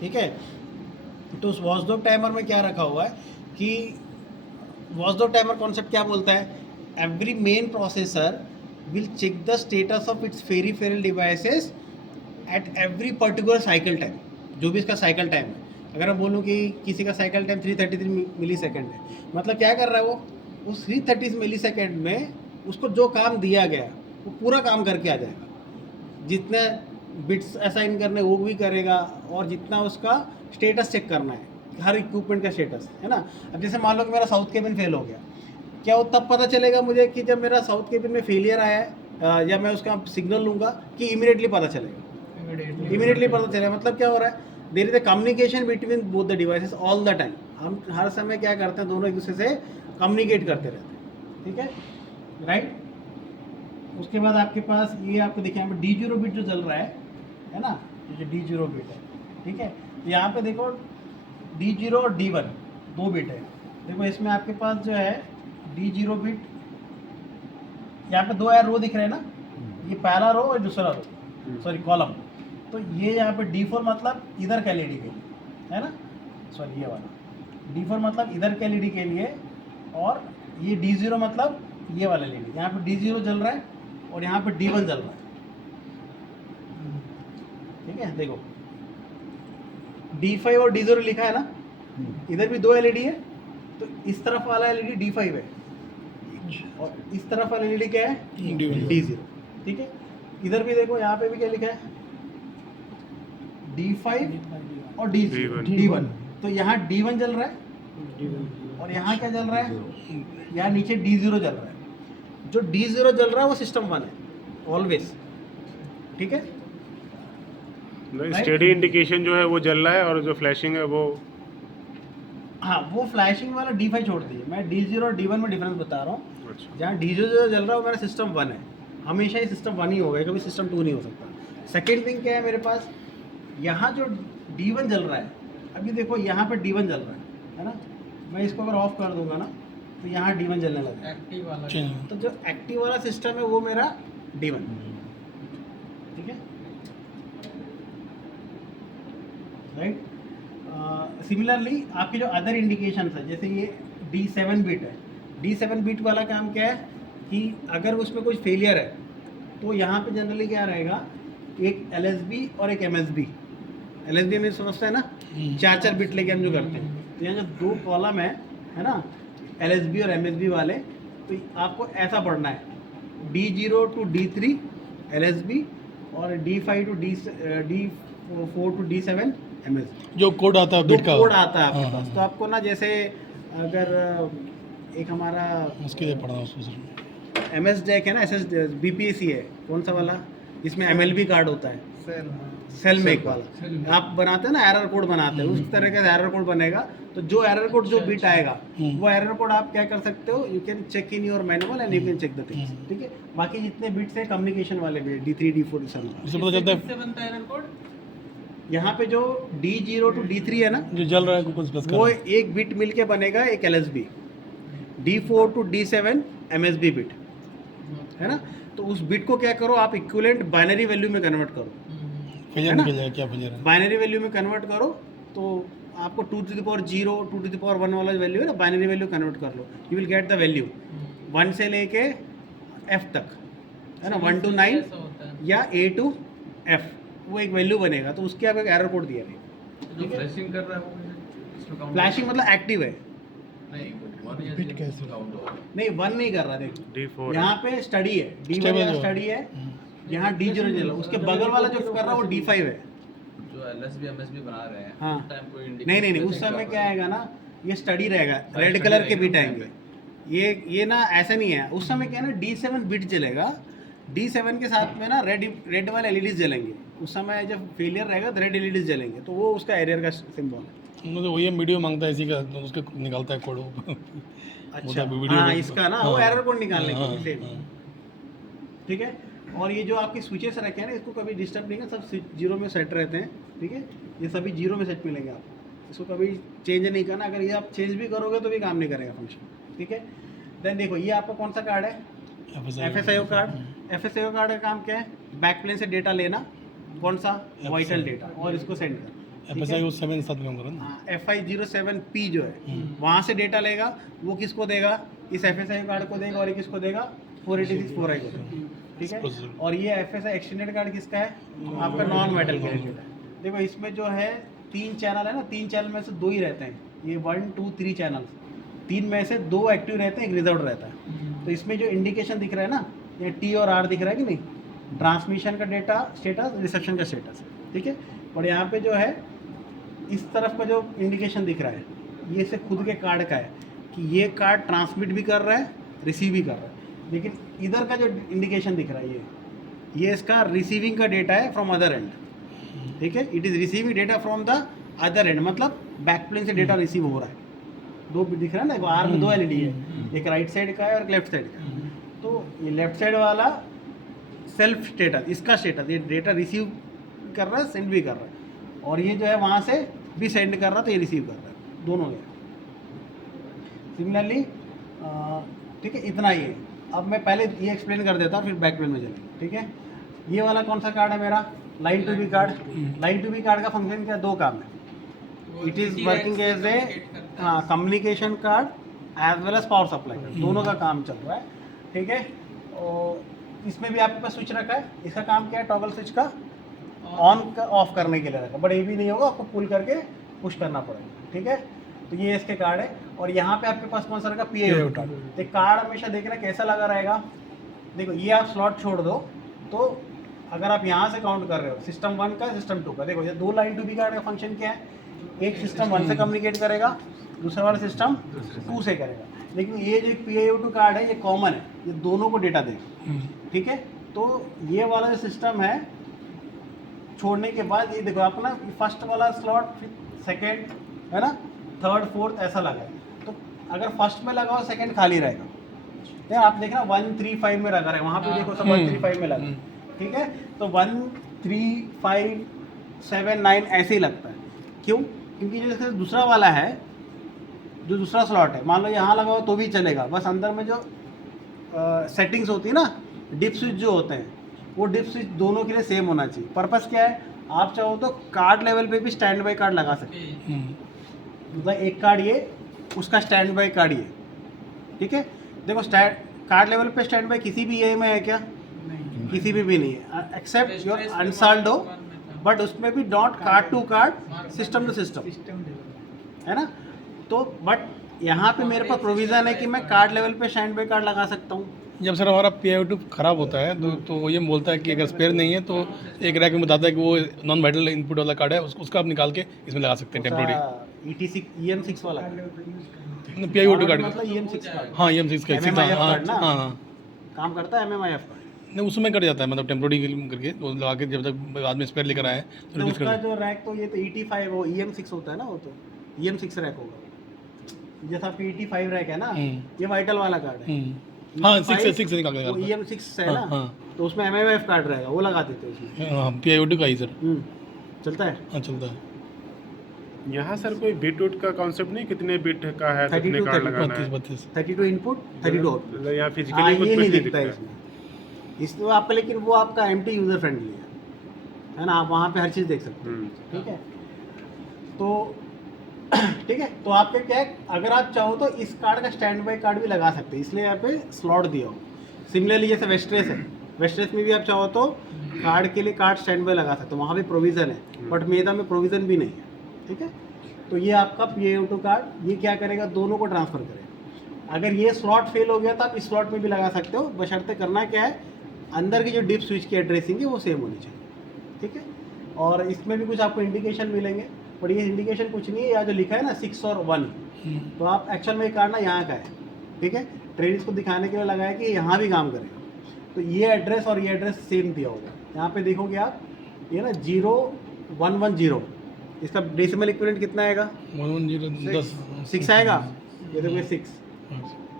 ठीक है। तो उस वॉचडॉग टाइमर में क्या रखा हुआ है कि वॉचडॉग टाइमर कॉन्सेप्ट क्या बोलता है, every main processor will check the status of its peripheral devices at every particular cycle time, जो भी इसका साइकिल टाइम है। अगर मैं बोलूँ कि किसी का साइकिल टाइम 333 मिली सेकेंड है, मतलब क्या कर रहा है वो, उस 330 मिली सेकेंड में उसको जो काम दिया गया वो पूरा काम करके आ जाएगा। जितने बिट्स असाइन करने वो भी करेगा, और जितना उसका स्टेटस चेक करना है, हर इक्विपमेंट का स्टेटस है ना। अब जैसे मान लो कि मेरा साउथ केबिन फेल हो गया, क्या वो तब पता चलेगा मुझे कि जब मेरा साउथ केबिन में फेलियर आया है, या मैं उसका सिग्नल लूँगा, कि इमीडिएटली पता चलेगा? इमीडिएटली पता चलेगा। मतलब क्या हो रहा है, there is a communication between both the devices all the time. हम हर समय क्या करते हैं, दोनों एक दूसरे से कम्युनिकेट करते रहते हैं, ठीक है, राइट। उसके बाद आपके पास ये आपको देखिए यहाँ पे D0 बिट जो चल रहा है ना, ये जो D0 बिट है, ठीक है। तो यहाँ पे देखो D0 और D1 दो बिट है। देखो इसमें आपके पास जो है D0 बिट, यहाँ पे दो रो दिख रहे हैं ना, ये पहला रो और दूसरा रो, सॉरी कॉलम। तो ये यहाँ पे D4 मतलब इधर का LED के लिए है ना, सॉरी ये वाला D4 मतलब इधर के LED के लिए, और ये D0 मतलब ये वाला LED। यहाँ पे D0 चल रहा है और यहाँ पे D1 चल रहा है, ठीक है। देखो D5 और D0 लिखा है ना, इधर भी दो LED है, तो इस तरफ वाला LED D5 है और इस तरफ वाला LED क्या है, D0, ठीक है। इधर भी देखो, यहाँ पे भी क्या लिखा है, D5 और D1। तो यहाँ D1 चल रहा है और यहाँ क्या चल रहा है, यहाँ नीचे D0 चल रहा है। जो D0 चल रहा है वो सिस्टम 1 है ऑलवेज, ठीक है। स्टेडी इंडिकेशन जो है वो जल रहा है, और जो फ्लैशिंग है वो, हाँ वो फ्लैशिंग वाला D5 छोड़ दिए, मैं D0 और D1 में डिफरेंस बता रहा हूँ। अच्छा, जहाँ D0 जो चल रहा है वो मेरा सिस्टम 1 है, हमेशा ही सिस्टम 1 ही होगा, कभी सिस्टम 2 नहीं हो सकता। सेकेंड थिंग क्या है मेरे पास, यहाँ जो D1 चल रहा है, अभी देखो यहाँ पे D1 चल रहा है ना, मैं इसको अगर ऑफ कर दूंगा ना तो यहाँ D1 चलने लगा, एक्टिव वाला। तो जो एक्टिव वाला सिस्टम है वो मेरा D1, ठीक है, राइट। सिमिलरली आपके जो अदर इंडिकेशंस है, जैसे ये D7 बिट है, D7 बिट वाला काम क्या है कि अगर उसमें कोई फेलियर है तो यहाँ पे जनरली क्या रहेगा, एक LSB और एक MSB। LSB में समझते हैं ना, 4-4 बिट लेके हम जो करते हैं। तो यहाँ जो दो कॉलम है ना, LSB और MSB वाले, तो आपको ऐसा पढ़ना है, D0 to D3 LSB और D5 to D4 to D7 MSB। जो कोड आता है बिट का, कोड आता है आपके हाँ, पास। हाँ, तो आपको ना, जैसे अगर एक हमारा उसके लिए पढ़ना उसको सर। MS जैक है ना, BPSC है, कौन सा वाला जिसमें MLB कार्ड होता है, सेल मेक वाला, आप बनाते हैं ना, एरर कोड बनाते हैं, उस तरह का एरर कोड बनेगा। तो जो एरर कोड जो बिट आएगा, वो एरर कोड आप क्या कर सकते हो, you can check in your manual and you can check the things, ठीक है। बाकी जितने बिट्स हैं कम्युनिकेशन वाले भी, D3 D4 सब, इससे पता चलता है किससे बनता है एरर कोड? यहाँ पे जो D0 to D3 है ना, जो जल रहा है कुछ प्लस वो एक बिट मिलके बनेगा एक LSB, D4 to D7 MSB bit है ना। तो उस बिट को क्या करो आप, इक्विवेलेंट बाइनरी वैल्यू में कन्वर्ट करो, फजर है ना? निकल जाएगा, क्या फजर है। बाइनरी वैल्यू में कन्वर्ट करो, तो आपको 2 to the power 0 2 to the power 1 वाला वैल्यू है ना, बाइनरी वैल्यू कन्वर्ट कर लो, you will get the value 1 से लेके F तक, है ना, 1 to 9 ऐसा होता है। या A to F, वो एक वैल्यू बनेगा। तो उसके आप एक एरर कोड दिया रहेगा। जो फ्लैशिंग कर रहा है वो इसमें काउंट फ्लैशिंग मतलब एक्टिव है, नहीं, बिट कैसे? काउंट होगा। नहीं 1 नहीं कर रहा, देखो D4 यहाँ पे स्टडी है, D1 Stable यहाँ जो है। स्टडी है, यहाँ D0 चल रहा है, उसके बगल वाला जो कर रहा है वो D5 है। जो LSB MSB बना रहे हैं हाँ। उस टाइम कोई नहीं उस समय क्या आएगा ना, ये स्टडी रहेगा, रेड कलर के बिट आएंगे। ये ना ऐसा नहीं है, उस समय क्या है ना, D7 बिट चलेगा, D7 के साथ में ना रेड वाले LEDs जलेंगे। उस समय जब फेलियर रहेगा तो रेड LEDs जलेंगे, तो वो उसका एरर का सिंबल है। तो वही वीडियो मांगता है इसी का, तो उसके निकालता है कोड। अच्छा, वीडियो हाँ में- इसका ना वो हाँ, एरर कोड निकालने के हाँ, लिए same। हाँ। ठीक है। और ये जो आपके स्विचेस रखे हैं ना, इसको कभी डिस्टर्ब नहीं करना, सब 0 में सेट रहते हैं, ठीक है। ये सभी 0 में सेट मिलेंगे आपको, इसको कभी चेंज नहीं करना। अगर ये आप चेंज भी करोगे तो भी काम नहीं करेगा फंक्शन, ठीक है। देन देखो ये आपका कौन सा कार्ड है, FSIO कार्ड। FSIO कार्ड का काम क्या है, बैक प्लेन से डेटा लेना, कौन सा, वाइटल डेटा, और इसको सेंड करना। FSI वो 7 साथ में काम कर रहा है ना। FI07P जो है वहाँ से डेटा लेगा, वो किसको देगा, इस FSI कार्ड को देगा, और ये किसको देगा, 486 4i को देगा, ठीक है। Processor। और ये FSI एक्सटेंडेड कार्ड किसका है, आपका नॉन मेटल के रिलेटेड है। देखो इसमें जो है 3 चैनल है ना, 3 चैनल में से 2 ही रहते हैं, ये 1 2 3 चैनल, 3 में से 2 एक्टिव रहते हैं, एक रिजर्व रहता है। तो इसमें जो इंडिकेशन दिख रहा है ना, ये T और R दिख रहा है कि नहीं, ट्रांसमिशन का डेटा स्टेटस, रिसेप्शन का स्टेटस, ठीक है। और यहाँ पे जो है इस तरफ का जो इंडिकेशन दिख रहा है, ये से खुद के कार्ड का है कि ये कार्ड ट्रांसमिट भी कर रहा है, रिसीव भी कर रहा है। लेकिन इधर का जो इंडिकेशन दिख रहा है, ये इसका रिसीविंग का डेटा है फ्रॉम अदर एंड, ठीक है। It is receiving data from the other and, मतलब बैक प्लेन से डेटा रिसीव हो रहा है। 2 दिख रहा है ना, आर में 2 LED है, एक राइट साइड का है और एक लेफ्ट साइड का है। तो ये लेफ्ट साइड वाला सेल्फ स्टेटस, इसका स्टेटस, ये डेटा रिसीव कर रहा है, सेंड भी कर रहा है, और ये जो है वहाँ से भी सेंड कर रहा है, तो ये रिसीव कर रहा है, दोनों है। सिमिलरली ठीक है, इतना ही है। अब मैं पहले ये एक्सप्लेन कर देता हूँ, फिर बैक प्लेन में चलेंगे, ठीक है। ये वाला कौन सा कार्ड है मेरा, line two B card. Line two B card का फंक्शन क्या, 2 काम है। It is working as a communication card as well as power supply card, दोनों का काम चल रहा है, ठीक है। और इसमें भी आपके पास स्विच रखा है, इसका काम क्या है, टॉगल स्विच का ऑन ऑफ करने के लिए रखा, बट ये भी नहीं होगा, आपको पुल करके पुश करना पड़ेगा, ठीक है। तो ये इसके कार्ड है। और यहाँ पे आपके पास कौन सा रहेगा, PIO कार्ड। तो कार्ड हमेशा देखना कैसा लगा रहेगा, देखो ये आप स्लॉट छोड़ दो, तो अगर आप यहाँ से काउंट कर रहे हो सिस्टम 1 का, सिस्टम 2 का, देखो ये 2 लाइन टू बी कार्ड का फंक्शन क्या है, एक सिस्टम 1 से कम्युनिकेट करेगा, दूसरा वाला सिस्टम 2 से करेगा। लेकिन ये जो PIO2 कार्ड है, ये कॉमन है, ये दोनों को डेटा देगा, ठीक है। तो ये वाला जो सिस्टम है छोड़ने के बाद, ये देखो अपना फर्स्ट वाला स्लॉट, फिर सेकेंड है ना, थर्ड फोर्थ ऐसा लगा है। तो अगर फर्स्ट में लगा हो, सेकेंड खाली रहेगा, या आप देखना 1 3 5 में लगा रहे, वहाँ पे देखो सब 1 3 5 में लगा, ठीक है। तो 1 3 5 7 9 ऐसे ही लगता है, क्यों, क्योंकि जैसे दूसरा वाला है, जो दूसरा स्लॉट है, मान लो यहाँ लगा हो तो भी चलेगा, बस अंदर में जो सेटिंग्स होती है ना, डिप स्विच जो होते हैं, वो डिप स्विच दोनों के लिए सेम होना चाहिए। पर्पस क्या है, आप चाहो तो कार्ड लेवल पे भी स्टैंड बाई कार्ड लगा सकते हैं, मतलब एक कार्ड ये, उसका स्टैंड बाई कार्ड ये, ठीक है। देखो कार्ड लेवल पे स्टैंड बाई किसी भी ये में है क्या, किसी भी नहीं है, एक्सेप्ट योर अनसॉल्व्ड हो, बट उसमें भी dot card to card, system to system, है ना। तो बट यहाँ पे मेरे पास प्रोविज़न है कि मैं कार्ड लेवल पे स्टैंड बाई कार्ड लगा सकता हूँ। जब सर हमारा PIO2 खराब होता है तो वो ये बोलता है कि अगर स्पेयर नहीं है तो एक रैक में बताता है कि वो नॉन मेटल इनपुट वाला कार्ड है, उसका आप निकाल के इसमें लगा सकते हैं टेम्प्रोरी। EM6 वाला PIO2 कार्ड मतलब EM6 कार्ड, हाँ EM6 का MMIF हाँ कार्ड ना, हाँ हाँ काम करता है MMIF कार्ड। नहीं, उसमें कट जाता है, मतलब टेम्प्रोरी करके वो लगा के जब तक आदमी स्पेयर लेकर आए तो तो रिलीज उसका कर। जो रैक, तो ये तो ET5 वो EM6 होता है ना, वो तो EM6 रैक होगा, जैसा आपका ET5 रैक है ना, ये वाइटल वाला कार्ड है। हाँ 6 से निकाल के वो लगाता है। EM6 है ना, हाँ। तो उसमें MMIF कार्ड रहेगा, वो लगा देते हैं उसमें। हाँ PIO2 का ही सर। चलता है। हाँ चलता है। यहाँ सर कोई बिट उट का कॉन्सेप्ट नहीं, कितने बिट का है, 32 कितने कार्ड लगाना 32 है, 32 32 इनपुट 32 आउटपुट। मतलब यहाँ हाँ, फिजिकली कुछ ये नहीं बिट दिखता है इसमें, इसमें आप, लेकिन वो आपका एम्प्टी यूज़र फ्रेंडली है ना, आप वहाँ पे हर चीज़ देख सकते हैं, ठीक है। तो ठीक है, तो आपके क्या है, अगर आप चाहो तो इस कार्ड का स्टैंड बाई कार्ड भी लगा सकते हैं, इसलिए यहाँ पे स्लॉट दिया हो। सिमिलरली जैसे वेस्ट्रेस है, वेस्ट्रेस में भी आप चाहो तो कार्ड के लिए कार्ड स्टैंड बाई लगा सकते हो, वहाँ भी प्रोविज़न है, बट मेदा में प्रोविज़न भी नहीं है, ठीक है। तो ये आपका PIO2 कार्ड, ये क्या करेगा, दोनों को ट्रांसफ़र करेगा। अगर ये स्लॉट फेल हो गया तो आप इस स्लॉट में भी लगा सकते हो, बशर्ते करना क्या है, अंदर की जो डिप स्विच की एड्रेसिंग है वो सेम होनी चाहिए, ठीक है। और इसमें भी कुछ आपको इंडिकेशन मिलेंगे, पर ये इंडिकेशन कुछ नहीं है, यहाँ जो लिखा है ना 6 और 1, तो आप एक्चुअल में ये कार्ड ना यहाँ का है, ठीक है। ट्रेनिंग्स को दिखाने के लिए लगाया कि यहाँ भी काम करेगा। तो ये एड्रेस और ये एड्रेस सेम दिया होगा, यहाँ पे देखोगे आप, ये ना 0110, इसका डेसिमल इक्विवेलेंट कितना आएगा, 110 6 आएगा, ये देखो 6,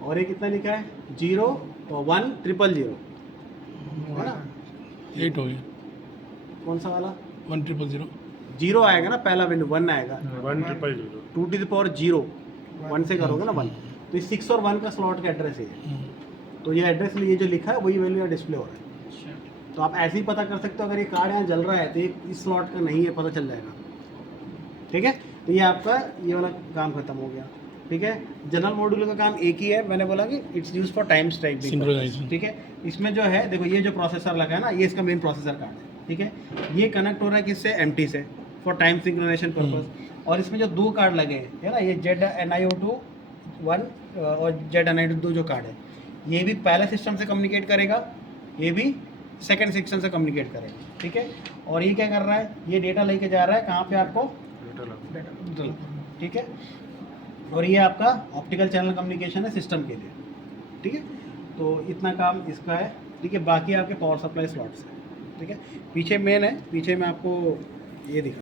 और ये कितना लिखा है 0 और 1 000, है ना, 8 हो गया, कौन सा वाला 1000 0 आएगा ना, पहला वैल्यू 1 आएगा, 1000 2 to the power 0, 1 से करोगे ना 1, तो ये 6 और 1 का स्लॉट का एड्रेस है। तो ये एड्रेस ये जो लिखा है वही वैल्यू यहाँ डिस्प्ले हो रहा है। तो आप ऐसे ही पता कर सकते हो, अगर ये कार्ड यहाँ जल रहा है तो ये इस स्लॉट का नहीं है, पता चल जाएगा। ठीक है। तो ये आपका ये वाला काम खत्म हो गया, ठीक है। जनरल मॉड्यूल का काम एक ही है, मैंने बोला कि it's use for time strike, Synchronization. ठीक है। इसमें जो है देखो ये जो प्रोसेसर लगा है ना, ये इसका मेन प्रोसेसर कार्ड है, ठीक है। ये कनेक्ट हो रहा है किससे, एमटी से, फॉर टाइम सिंक्रोनाइजेशन पर्पस। और इसमें जो दो कार्ड लगे हैं है ना, ये ZNIO2 1 और ZNIO2 जो कार्ड है, ये भी पहले सिस्टम से कम्युनिकेट करेगा, ये भी सेकंड सिस्टम से कम्युनिकेट करेगा, ठीक है। और ये क्या कर रहा है, ये डेटा लेके जा रहा है कहाँ पे, आपको Total. ठीक है। और ये आपका ऑप्टिकल चैनल कम्युनिकेशन है सिस्टम के लिए, ठीक है। तो इतना काम इसका है, ठीक है। बाकी आपके पावर सप्लाई स्लॉट्स है, ठीक है। पीछे मेन है, पीछे में आपको ये दिखा